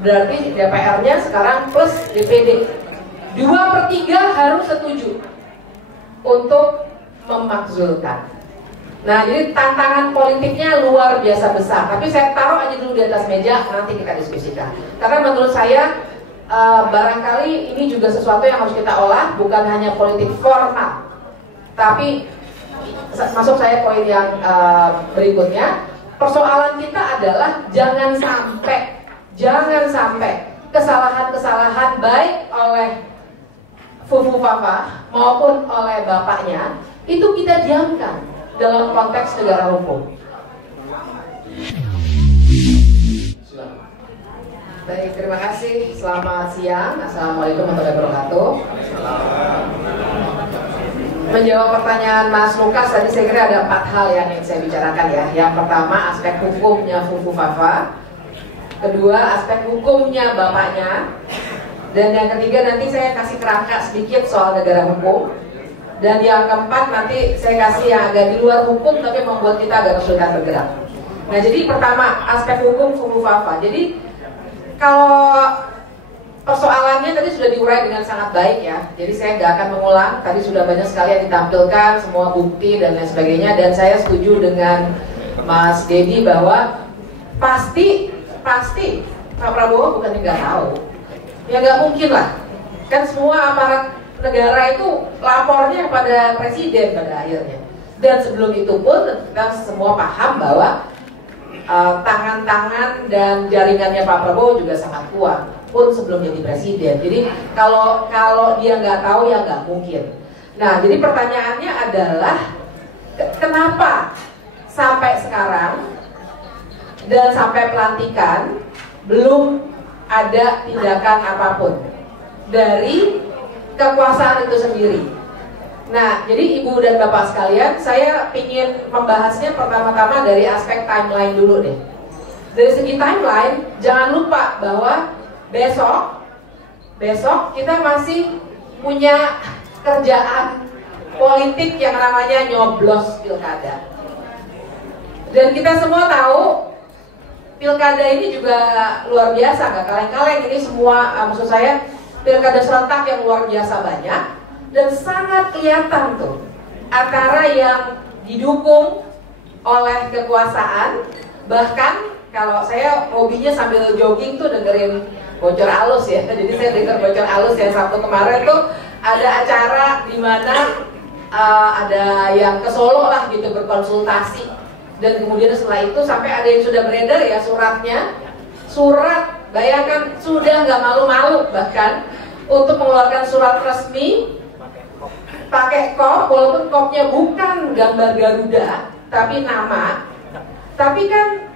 Berarti DPR-nya sekarang plus DPD 2/3 harus setuju untuk memakzulkan. Nah, jadi tantangan politiknya luar biasa besar. Tapi saya taruh aja dulu di atas meja, nanti kita diskusikan. Karena menurut saya barangkali ini juga sesuatu yang harus kita olah, bukan hanya politik formal. Tapi masuk saya poin yang berikutnya. Persoalan kita adalah jangan sampai kesalahan-kesalahan baik oleh Fufu Fafa maupun oleh bapaknya itu kita diamkan dalam konteks negara hukum. Baik, terima kasih. Selamat siang. Assalamualaikum warahmatullahi wabarakatuh. Menjawab pertanyaan Mas Lukas tadi, saya kira ada 4 hal yang ingin saya bicarakan ya. Yang pertama aspek hukumnya Fufu Fafa, kedua aspek hukumnya bapaknya, dan yang ketiga nanti saya kasih kerangka sedikit soal negara hukum. Dan yang keempat nanti saya kasih yang agak di luar hukum tapi membuat kita agak kesulitan bergerak. Nah, jadi pertama aspek hukum Fufu Fafa. Jadi kalau persoalannya tadi sudah diurai dengan sangat baik ya. Jadi saya nggak akan mengulang. Tadi sudah banyak sekali yang ditampilkan, semua bukti dan lain sebagainya. Dan saya setuju dengan Mas Dedi bahwa pasti Pak Prabowo bukan nggak tahu. Ya nggak mungkin lah. Kan semua aparat negara itu lapornya pada presiden pada akhirnya. Dan sebelum itu pun kita semua paham bahwa tangan-tangan dan jaringannya Pak Prabowo juga sangat kuat pun sebelum jadi presiden. Jadi kalau dia nggak tahu ya nggak mungkin. Nah, jadi pertanyaannya adalah kenapa sampai sekarang dan sampai pelantikan belum ada tindakan apapun dari kekuasaan itu sendiri. Nah, jadi Ibu dan Bapak sekalian, saya ingin membahasnya pertama-tama dari aspek timeline dulu deh. Dari segi timeline, jangan lupa bahwa besok kita masih punya kerjaan politik yang namanya nyoblos pilkada. Dan kita semua tahu pilkada ini juga luar biasa, nggak kaleng-kaleng. Ini semua, maksud saya pilkada serentak yang luar biasa banyak dan sangat kelihatan tuh antara yang didukung oleh kekuasaan, bahkan kalau saya hobinya sambil jogging tuh dengerin bocor alus ya. Jadi saya denger bocor alus yang Sabtu kemarin tuh ada acara di mana ada yang ke Solo lah gitu berkonsultasi, dan kemudian setelah itu sampai ada yang sudah beredar ya surat, bayangkan sudah nggak malu-malu bahkan untuk mengeluarkan surat resmi pakai kop, walaupun kopnya bukan gambar Garuda tapi nama, tapi kan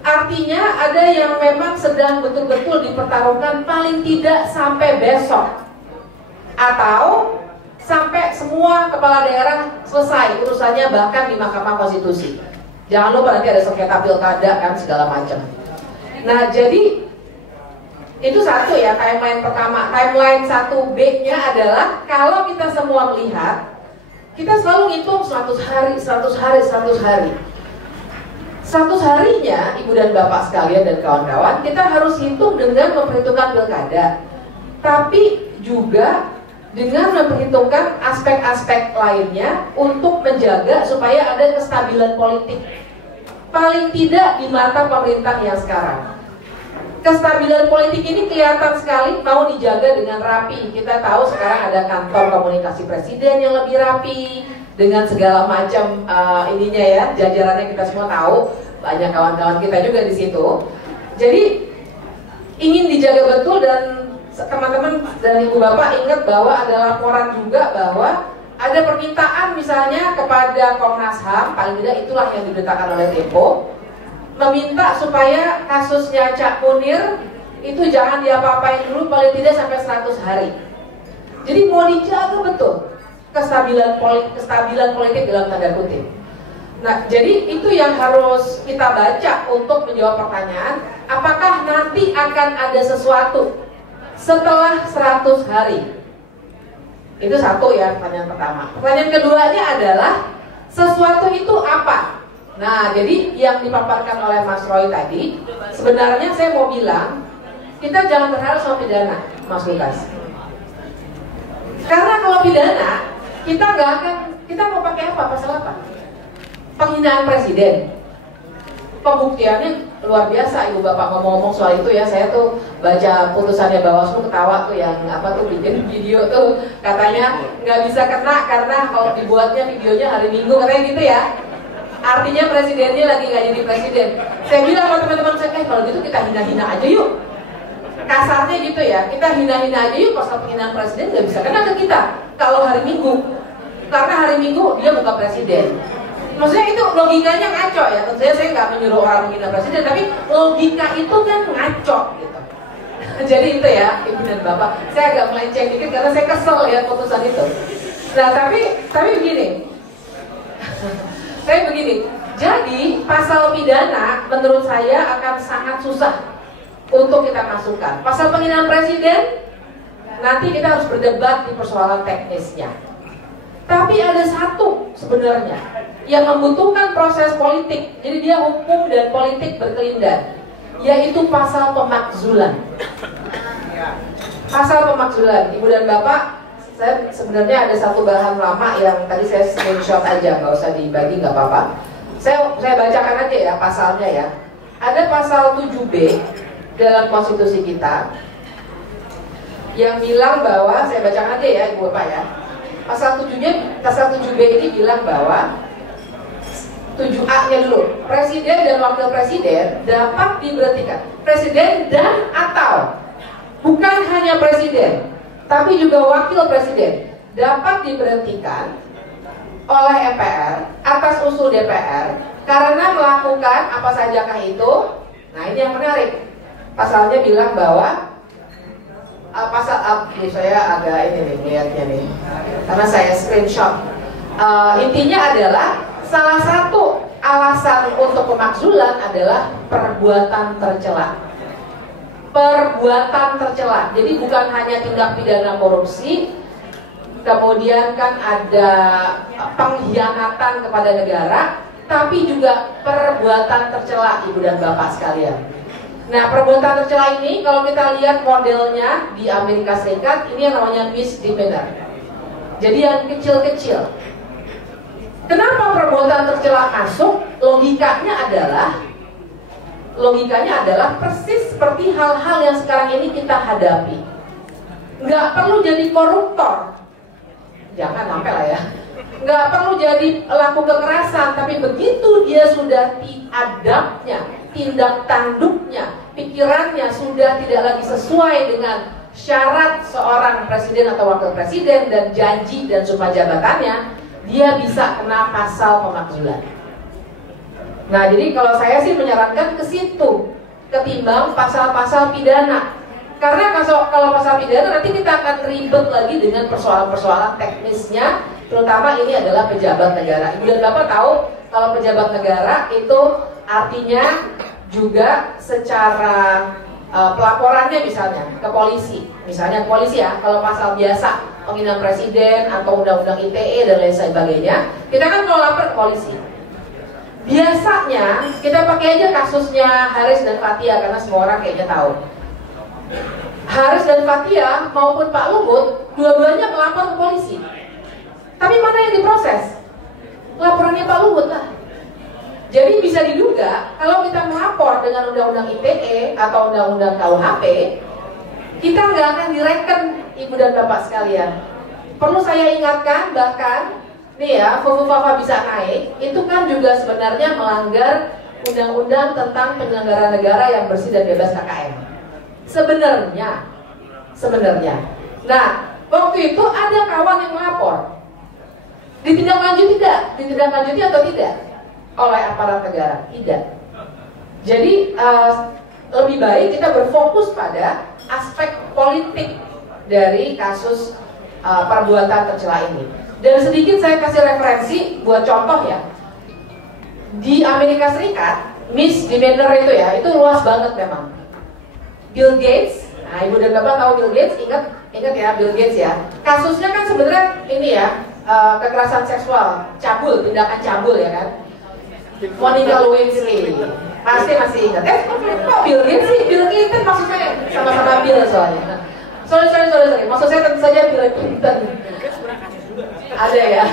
artinya ada yang memang sedang betul-betul dipertaruhkan paling tidak sampai besok atau sampai semua kepala daerah selesai urusannya bahkan di Mahkamah Konstitusi. Jangan lupa nanti ada sengketa pilkada kan segala macam. Nah, jadi itu satu ya, timeline pertama. Timeline 1B-nya adalah kalau kita semua melihat, kita selalu ngitung 100 hari. 100 harinya Ibu dan Bapak sekalian dan kawan-kawan, kita harus hitung dengan memperhitungkan pilkada, tapi juga dengan memperhitungkan aspek-aspek lainnya untuk menjaga supaya ada kestabilan politik. Paling tidak di mata pemerintah yang sekarang. Kestabilan politik ini kelihatan sekali mau dijaga dengan rapi. Kita tahu sekarang ada kantor komunikasi presiden yang lebih rapi dengan segala macam ininya ya, jajarannya kita semua tahu. Banyak kawan-kawan kita juga di situ. Jadi ingin dijaga betul, dan teman-teman dan Ibu Bapak ingat bahwa ada laporan juga bahwa ada permintaan misalnya kepada Komnas HAM, paling tidak itulah yang diberitakan oleh Tempo, meminta supaya kasusnya Cak Munir itu jangan diapa-apain dulu paling tidak sampai 100 hari. Jadi mau dijaga betul kestabilan politik dalam tanda kutip. Nah, jadi itu yang harus kita baca untuk menjawab pertanyaan, apakah nanti akan ada sesuatu setelah 100 hari? Itu satu ya, pertanyaan pertama. Pertanyaan keduanya adalah sesuatu itu apa? Nah, jadi yang dipaparkan oleh Mas Roy tadi, sebenarnya saya mau bilang kita jangan berharap sama pidana, Mas Lukas. Karena kalau pidana, kita mau pakai apa, pasal apa? Penghinaan presiden. Pembuktiannya luar biasa, Ibu Bapak ngomong-ngomong soal itu ya. Saya tuh baca putusannya Bawaslu, ketawa tuh yang apa tuh bikin video tuh katanya nggak bisa kena karena kalau dibuatnya videonya hari Minggu katanya gitu ya. Artinya presidennya lagi nggak jadi presiden. Saya bilang sama teman-teman saya, kalau gitu kita hina-hina aja yuk. Kasarnya gitu ya, kita hina-hina aja yuk, pasal penghinaan presiden nggak bisa kena ke kita kalau hari Minggu. Karena hari Minggu dia bukan presiden. Maksudnya itu logikanya ngaco ya. Tentunya saya nggak menyuruh orang menghina presiden, tapi logika itu kan ngaco gitu. Jadi itu ya, Ibu dan Bapak, saya agak melenceng dikit karena saya kesel ya putusan itu. Nah tapi begini, jadi pasal pidana menurut saya akan sangat susah untuk kita masukkan. Pasal penghinaan presiden nanti kita harus berdebat di persoalan teknisnya. Tapi ada satu sebenarnya yang membutuhkan proses politik, jadi dia hukum dan politik berkelindan, yaitu pasal pemakzulan. Pasal pemakzulan, Ibu dan Bapak, saya sebenarnya ada satu bahan lama yang tadi saya screenshot aja, nggak usah dibagi, nggak apa-apa. Saya bacakan aja ya pasalnya ya. Ada pasal 7B dalam konstitusi kita yang bilang bahwa, saya bacakan aja ya Ibu Bapak ya. Pasal 7B ini bilang bahwa 7A-nya dulu, presiden dan wakil presiden dapat diberhentikan. Presiden dan atau, bukan hanya presiden, tapi juga wakil presiden dapat diberhentikan oleh MPR atas usul DPR karena melakukan apa sajakah itu. Nah ini yang menarik, pasalnya bilang bahwa saya agak ini nih lihatnya nih, karena saya screenshot. Intinya adalah salah satu alasan untuk pemakzulan adalah perbuatan tercela. Perbuatan tercela. Jadi bukan hanya tindak pidana korupsi, kemudian kan ada pengkhianatan kepada negara, tapi juga perbuatan tercela, Ibu dan Bapak sekalian. Nah, perbuatan tercela ini kalau kita lihat modelnya di Amerika Serikat, ini yang namanya misdemeanor. Jadi yang kecil-kecil. Kenapa perbuatan tercela masuk? Logikanya adalah persis seperti hal-hal yang sekarang ini kita hadapi. Nggak perlu jadi koruptor, jangan sampai lah ya. Nggak perlu jadi pelaku kekerasan, tapi begitu dia sudah adabnya, tindak tanduknya, pikirannya sudah tidak lagi sesuai dengan syarat seorang presiden atau wakil presiden dan janji dan sumpah jabatannya, dia bisa kena pasal pemakzulan. Nah, jadi kalau saya sih menyarankan ke situ ketimbang pasal-pasal pidana. Karena kalau pasal pidana nanti kita akan ribet lagi dengan persoalan-persoalan teknisnya, terutama ini adalah pejabat negara. Ibu dan Bapak tahu kalau pejabat negara itu artinya juga secara pelaporannya misalnya ke polisi. Misalnya polisi ya, kalau pasal biasa penghinaan presiden atau undang-undang ITE dan lain sebagainya, kita kan kalau lapor ke polisi. Biasanya kita pakai aja kasusnya Haris dan Fathia karena semua orang kayaknya tahu. Haris dan Fathia maupun Pak Luhut dua-duanya melapor ke polisi. Tapi mana yang diproses? Laporannya Pak Luhut lah. Jadi bisa diduga kalau kita melapor dengan undang-undang ITE atau undang-undang KUHP, kita nggak akan direken, Ibu dan Bapak sekalian. Perlu saya ingatkan bahkan nih ya, FUFA bisa naik, itu kan juga sebenarnya melanggar undang-undang tentang penyelenggara negara yang bersih dan bebas KKN. Sebenarnya. Nah, waktu itu ada kawan yang melapor. Ditindaklanjuti atau tidak oleh aparat negara? Tidak. Jadi lebih baik kita berfokus pada aspek politik dari kasus perbuatan tercela ini. Dan sedikit saya kasih referensi buat contoh ya. Di Amerika Serikat, misdemeanor itu ya, itu luas banget memang. Bill Gates, nah Ibu dan Bapak tahu Bill Gates, ingat ya Bill Gates ya. Kasusnya kan sebenarnya ini ya, kekerasan seksual, tindakan cabul ya kan. Monica Lewinsky, pasti masih ingat. Kok Bill Gates sih? Bill Clinton maksudnya sama-sama Bill soalnya. Sorry. Maksud saya tentu saja Bill Clinton. Ada ya.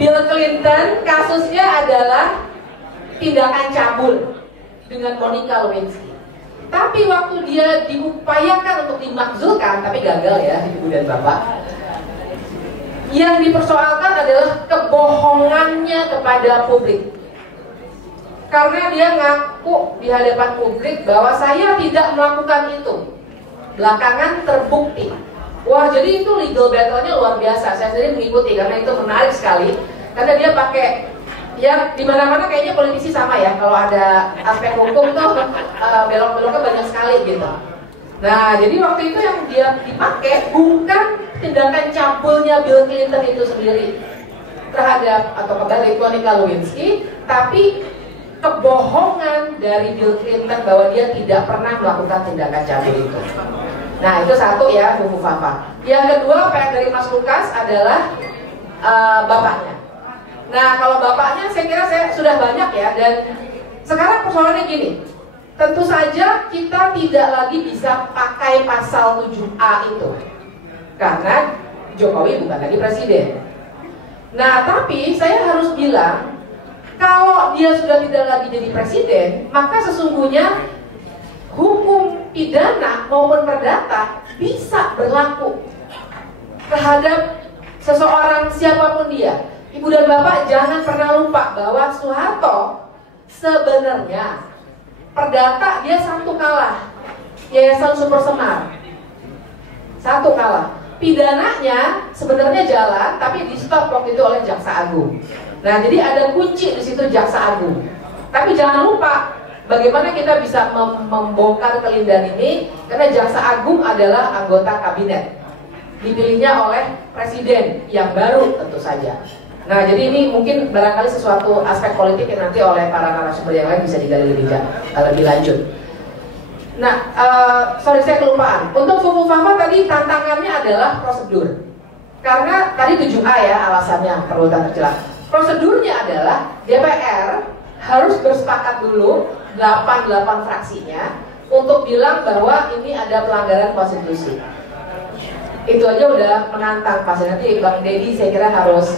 Bill Clinton kasusnya adalah tindakan cabul dengan Monica Lewinsky. Tapi waktu dia diupayakan untuk dimakzulkan, tapi gagal ya Ibu dan Bapak. Yang dipersoalkan adalah kebohongannya kepada publik. Karena dia ngaku di hadapan publik bahwa saya tidak melakukan itu. Belakangan terbukti. Wah, jadi itu legal battle-nya luar biasa. Saya sendiri mengikuti karena itu menarik sekali. Karena dia pakai, ya di mana-mana kayaknya politisi sama ya. Kalau ada aspek hukum tuh belok-beloknya banyak sekali gitu. Nah, jadi waktu itu yang dia dipakai bukan tindakan cabulnya Bill Clinton itu sendiri terhadap atau kebalik Monica Lewinsky, tapi kebohongan dari Bill Clinton bahwa dia tidak pernah melakukan tindakan cabul itu. Nah, itu satu ya, Fufu Fafa. Yang kedua, PR dari Mas Lukas adalah bapaknya. Nah, kalau bapaknya saya kira saya sudah banyak ya, dan sekarang persoalannya gini. Tentu saja kita tidak lagi bisa pakai pasal 7A itu. Karena Jokowi bukan lagi presiden. Nah, tapi saya harus bilang, kalau dia sudah tidak lagi jadi presiden, maka sesungguhnya hukum pidana maupun perdata bisa berlaku terhadap seseorang siapapun dia. Ibu dan Bapak jangan pernah lupa bahwa Soeharto sebenarnya perdata dia satu kalah, Yayasan Super Semar satu kalah. Pidananya sebenarnya jalan, tapi di stop waktu itu oleh Jaksa Agung. Nah, jadi ada kunci di situ Jaksa Agung. Tapi jangan lupa bagaimana kita bisa membongkar kelindahan ini, karena Jaksa Agung adalah anggota kabinet, dipilihnya oleh presiden yang baru tentu saja. Nah, jadi ini mungkin barangkali sesuatu aspek politik yang nanti oleh para narasumber yang lain bisa digali lebih lanjut. Nah, sorry saya kelupaan. Untuk Fufu Fafa tadi tantangannya adalah prosedur. Karena tadi 7A ya alasannya perlu terjelas. Prosedurnya adalah DPR harus bersepakat dulu 8 fraksinya untuk bilang bahwa ini ada pelanggaran konstitusi. Itu aja udah menantang. Pasti nanti Bang Deddy saya kira harus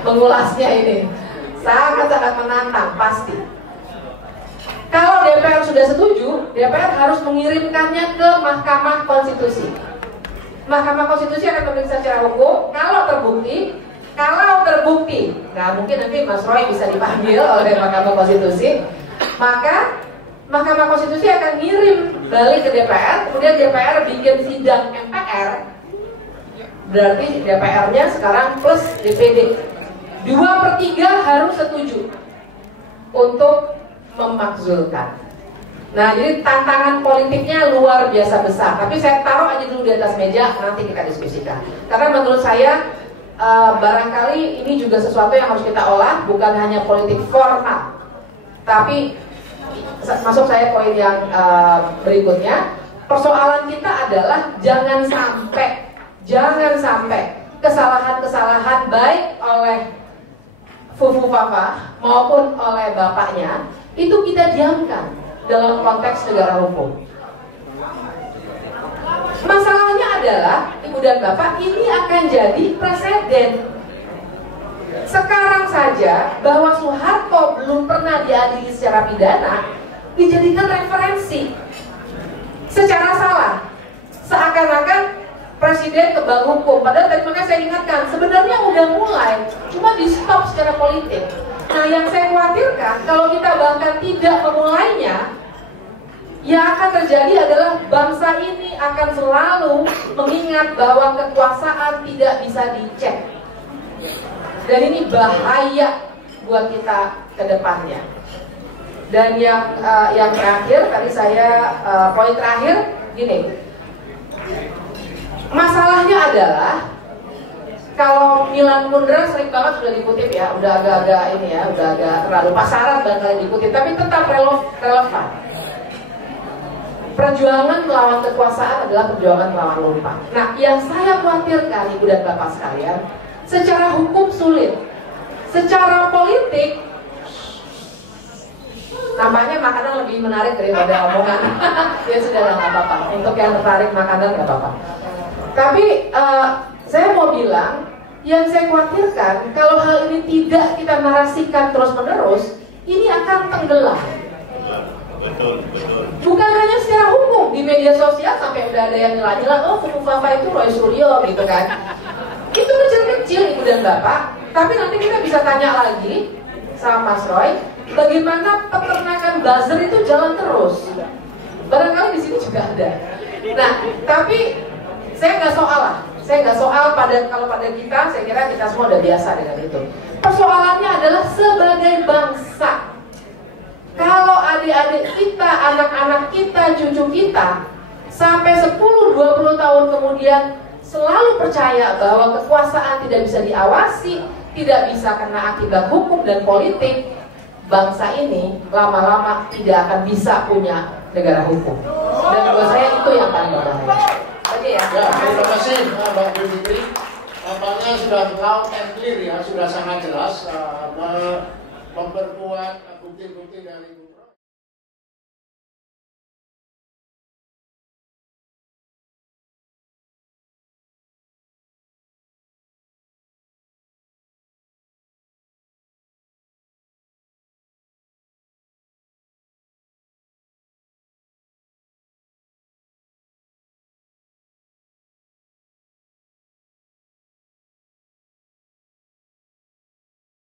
mengulasnya ini. Sangat-sangat menantang pasti. Kalau DPR sudah setuju, DPR harus mengirimkannya ke Mahkamah Konstitusi. Mahkamah Konstitusi akan memeriksa secara hukum. Kalau terbukti, nah mungkin nanti Mas Roy bisa dipanggil oleh Mahkamah Konstitusi, maka Mahkamah Konstitusi akan ngirim balik ke DPR, kemudian DPR bikin sidang MPR. Berarti DPR-nya sekarang plus DPD 2/3 harus setuju untuk memakzulkan. Nah, jadi tantangan politiknya luar biasa besar. Tapi saya taruh aja dulu di atas meja, nanti kita diskusikan. Karena menurut saya barangkali ini juga sesuatu yang harus kita olah, bukan hanya politik formal. Tapi masuk saya poin yang berikutnya. Persoalan kita adalah jangan sampai kesalahan-kesalahan baik oleh Fufu Fafa maupun oleh bapaknya itu kita diamkan dalam konteks negara hukum. Masalahnya adalah, Ibu dan Bapak, ini akan jadi presiden. Sekarang saja bahwa Soeharto belum pernah diadili secara pidana dijadikan referensi secara salah, seakan-akan presiden kebal hukum. Padahal tadi makanya saya ingatkan, sebenarnya udah mulai, cuma di stop secara politik. Nah, yang saya khawatirkan kalau kita bahkan tidak memulainya, yang akan terjadi adalah bangsa ini akan selalu mengingat bahwa kekuasaan tidak bisa dicek. Dan ini bahaya buat kita ke depannya. Dan yang terakhir, tadi saya poin terakhir gini. Masalahnya adalah kalau Milan Kundera sering banget sudah dikutip ya, udah agak-agak ini ya, udah agak terlalu pasaran barangkali dikutip, tapi tetap relevan. Perjuangan melawan kekuasaan adalah perjuangan melawan lupa. Nah, yang saya khawatirkan Ibu dan Bapak sekalian, secara hukum sulit, secara politik Nampaknya makanan lebih menarik daripada omongan. Ya sudah, nggak apa-apa. Untuk yang tertarik makanan nggak apa-apa. Tapi saya mau bilang, yang saya khawatirkan kalau hal ini tidak kita narasikan terus-menerus, ini akan tenggelam. Bukan hanya secara hukum, di media sosial sampai udah ada yang nyela-nyela, oh Fufu Fafa itu Roy Suryo gitu kan. Itu kecil-kecil Ibu dan Bapak. Tapi nanti kita bisa tanya lagi sama Mas Roy, bagaimana peternakan buzzer itu jalan terus. Barangkali di sini juga ada. Nah, tapi saya nggak soal kalau pada kita, saya kira kita semua udah biasa dengan itu. Persoalannya adalah sebagai bangsa. Kalau adik-adik kita, anak-anak kita, cucu kita sampai 10-20 tahun kemudian selalu percaya bahwa kekuasaan tidak bisa diawasi, tidak bisa kena akibat hukum dan politik, bangsa ini lama-lama tidak akan bisa punya negara hukum. Dan buat saya itu yang paling berbahaya. Oke ya. Terima kasih Mbak Fitri. Tampaknya sudah loud and clear ya, sudah sangat jelas memperkuat bukti-bukti dari